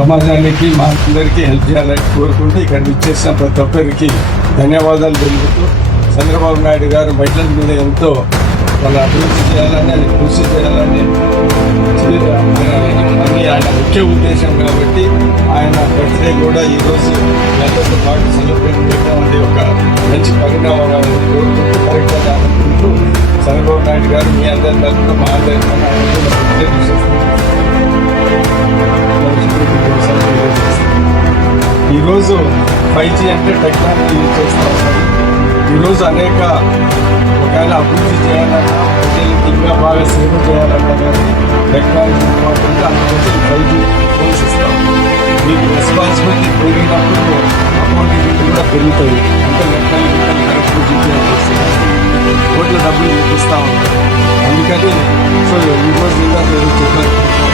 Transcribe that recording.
సమాజానికి మా అందరికీ హెల్ప్ చేయాలని కోరుకుంటూ ఇక్కడ ఇచ్చేసిన ప్రతి ఒక్కరికి ధన్యవాదాలు తెలుపుతూ చంద్రబాబు నాయుడు గారు మహిళల మీద ఎంతో వాళ్ళ అభివృద్ధి చేయాలని అది కృషి చేయాలని అని ఆయన ముఖ్య ఉద్దేశం కాబట్టి ఆయన బర్త్డే కూడా ఈరోజు అందరితో పాటు సెలబ్రేట్ చేయడం అనేది ఒక మంచి పరిణామం అని కోరుకుంటూ కరెక్ట్గా అనుకుంటూ చంద్రబాబు నాయుడు గారు మీ అందరి తరఫున మా అందరి ఈరోజు 5G అంటే టెక్నాలజీ యూజ్ చేస్తూ ఉన్నారు. ఈరోజు అనేక ఒకవేళ అభివృద్ధి చేయాలన్నా ప్రజలకి ఇంకా బాగా సేవ చేయాలన్నా కానీ టెక్నాలజీ ఇంపార్టెంట్. అందుకోసం 5G ఫోన్స్ ఇస్తాం. మీకు రెస్పాన్సిబిలిటీ పెరిగినప్పుడు అకౌంటబిలిటీ కూడా పెరుగుతుంది. అంటే లెక్కలు కరెక్ట్ జీపీఎస్ చేస్తారు, కోట్ల డబ్బులు చూపిస్తూ ఉంటారు. అందుకని సో ఈరోజు ఇంకా చెప్పారు